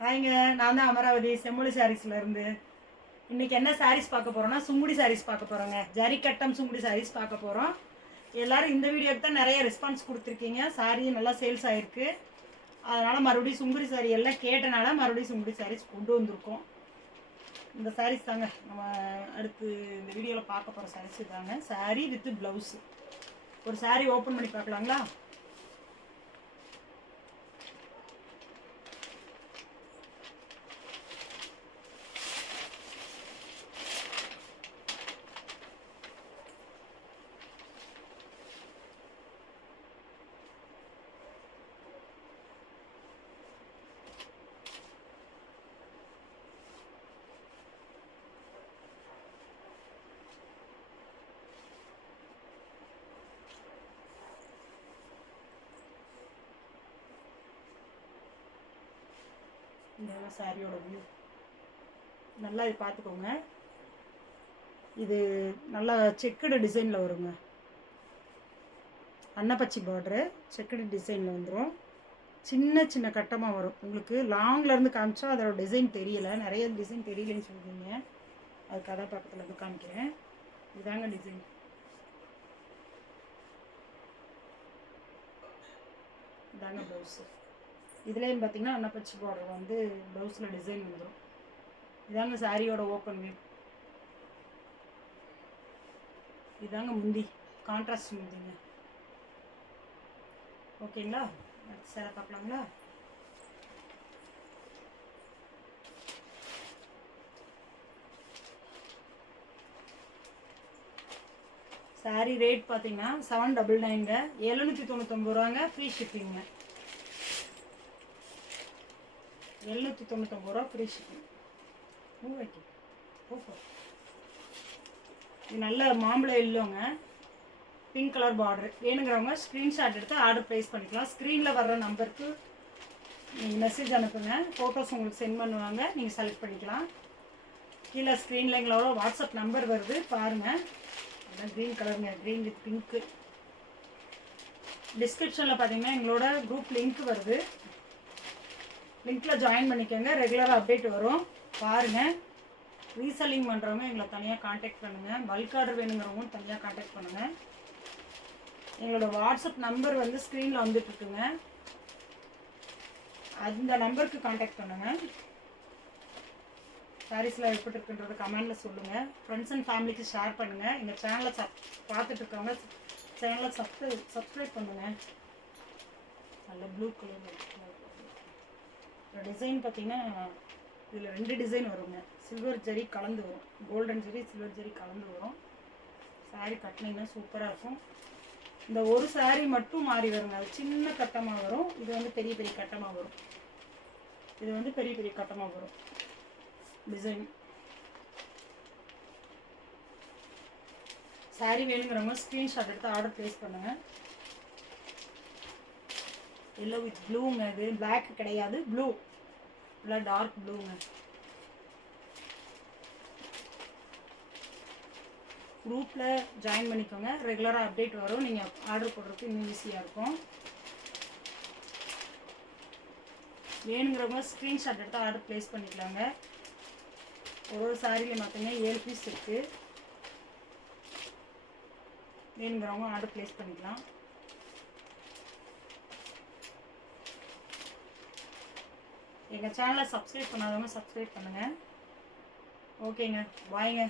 ஹாய்ங்க நான் தான் அமராவதி செம்மொழி சாரீஸ்லேருந்து இன்றைக்கி இன்னைக்கு என்ன சாரீஸ் பார்க்க போகிறோன்னா சுங்குடி சாரீஸ் பார்க்க போகிறோங்க ஜரி கட்டம் சுங்குடி சாரீஸ் பார்க்க போகிறோம் எல்லோரும் இந்த வீடியோக்கு தான் நிறைய ரெஸ்பான்ஸ் கொடுத்துருக்கீங்க. சாரீ நல்லா சேல்ஸ் ஆகிருக்கு அதனால் மறுபடியும் சுங்குடி சாரி எல்லாம் கேட்டனால மறுபடியும் சுங்குடி சாரீஸ் கொண்டு வந்திருக்கோம். இந்த சாரீஸ் தாங்க. நம்ம அடுத்து இந்த வீடியோவில் பார்க்க போகிற சாரீஸ் தாங்க. சாரீ வித் ப்ளவுஸு ஒரு சாரி ஓப்பன் பண்ணி பார்க்கலாங்களா? இந்த சாரியோட வியூ நல்லா இது பார்த்துக்கோங்க. இது நல்லா செக்குடு டிசைனில் வருங்க. அன்னப்பச்சி பார்ட்ரு செக்குடு டிசைனில் வந்துடும் சின்ன சின்ன கட்டமாக வரும். உங்களுக்கு லாங்லேருந்து காமிச்சா அதோட டிசைன் தெரியலை. நிறைய டிசைன் தெரியலன்னு சொல்லுவீங்க அது கதை பக்கத்தில் வந்து காமிக்கிறேன். இதாங்க டிசைன் இதாங்க ப்ளவுஸு இதுலேயும் பார்த்தீங்கன்னா அன்னப்பச்சி பார்டர் வந்து ப்ளவுஸில் டிசைன் வந்துடும் இதாங்க சாரியோட ஓப்பன் வியூ இதாங்க முந்தி கான்ட்ராஸ்ட் முந்திங்க. ஓகேங்களா? அடுத்த சேலை பார்க்கலாங்களா? சாரி ரேட் பார்த்தீங்கன்னா செவன் டபுள் நைனுங்க எழுநூற்றி தொண்ணூத்தொம்பது ரூபாங்க ஃப்ரீ ஷிப்பிங்க எழுநூற்றி தொண்ணூத்தொம்பது ரூபா ஃப்ரீ ஷிப்பிங் ஓகே இது நல்ல மாம்பழம் இல்லைங்க பிங்க் கலர் பார்டர் வேணுங்கிறவங்க ஸ்க்ரீன்ஷாட் எடுத்து ஆர்டர் ப்ளேஸ் பண்ணிக்கலாம். ஸ்க்ரீனில் வர்ற நம்பருக்கு நீங்கள் மெசேஜ் அனுப்புங்க. ஃபோட்டோஸ் உங்களுக்கு சென்ட் பண்ணுவாங்க. நீங்கள் செலக்ட் பண்ணிக்கலாம். கீழே ஸ்க்ரீனில் எங்களோட வாட்ஸ்அப் நம்பர் வருது. பாருங்கள் அதான் க்ரீன் கலருங்க க்ரீன் வித் பிங்க்கு டிஸ்கிரிப்ஷனில் பார்த்தீங்கன்னா எங்களோட குரூப் லிங்க் வருது. லிங்க்ல ஜாயின் பண்ணிக்கோங்க. ரெகுலராக அப்டேட் வரும். பாருங்கள் ரீசெல்லிங் பண்ணுறவங்க எங்களை தனியாக காண்டாக்ட் பண்ணுங்கள் பல்க் ஆர்டர் வேணுங்கிறவங்களும் தனியாக காண்டாக்ட் பண்ணுங்கள் எங்களோட வாட்ஸ்அப் நம்பர் வந்து ஸ்க்ரீனில் வந்துட்டுருக்குங்க அந்த நம்பருக்கு காண்டாக்ட் பண்ணுங்கள் சாரீஸில் எப்படி இருக்குன்றது கமெண்டில் சொல்லுங்கள் ஃப்ரெண்ட்ஸ் அண்ட் ஃபேமிலிக்கு ஷேர் பண்ணுங்கள் எங்கள் சேனலை சப் பார்த்துட்டு இருக்கவங்க சேனலை சப்ஸ்கிரை சப்ஸ்கிரைப் பண்ணுங்கள் நல்ல ப்ளூ கலர் டிசைன் பார்த்தீங்கன்னா இதில் ரெண்டு டிசைன் வருங்க. சில்வர் ஜரி கலந்து வரும். கோல்டன் ஜரி சில்வர் ஜரி கலந்து வரும். சாரீ கட்டினீங்கன்னா சூப்பராக இருக்கும். இந்த ஒரு சாரீ மட்டும் மாறி வருங்க. அது சின்ன கட்டமாக வரும். இது வந்து பெரிய பெரிய கட்டமாக வரும். இது வந்து பெரிய பெரிய கட்டமாக வரும். டிசைன் சாரீ வேணுங்கிறவங்க ஸ்க்ரீன்ஷாட் எடுத்து ஆர்டர் ப்ளேஸ் பண்ணுங்கள் எல்லோ வித் ப்ளூங்க இது. பிளாக் கிடையாது. ப்ளூ ஃபுல்லாக டார்க் ப்ளூங்க குரூப்பில் ஜாயின் பண்ணிக்கோங்க. ரெகுலராக அப்டேட் வரும். நீங்கள் ஆர்டர் போடுறதுக்கு இன்னும் ஈஸியாக இருக்கும். வேணுங்கிறவங்க ஸ்க்ரீன்ஷாட் எடுத்து ஆர்டர் ப்ளேஸ் பண்ணிக்கலாங்க. ஒரு ஒரு சாரியில் பார்த்தீங்கன்னா ஏழு பீஸ் இருக்குது வேணுங்கிறவங்க ஆர்டர் ப்ளேஸ் பண்ணிக்கலாம். எங்கள் சேனலை சப்ஸ்கிரைப் பண்ணாதவங்க சப்ஸ்கிரைப் பண்ணுங்கள் ஓகேங்க பாய்ங்க